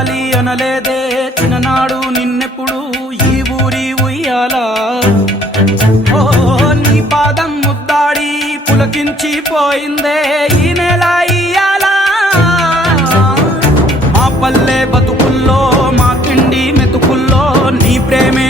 కావాలి అనలేదే చిన్ననాడు నిన్నెప్పుడు ఈ ఊరి ఉయ్యాలా ఓ నీ పాదం ముద్దాడి పులకించి పోయిందే ఈ నెల ఇయ్యాలా మా పల్లె బతుకుల్లో మా కిండి మెతుకుల్లో నీ ప్రేమే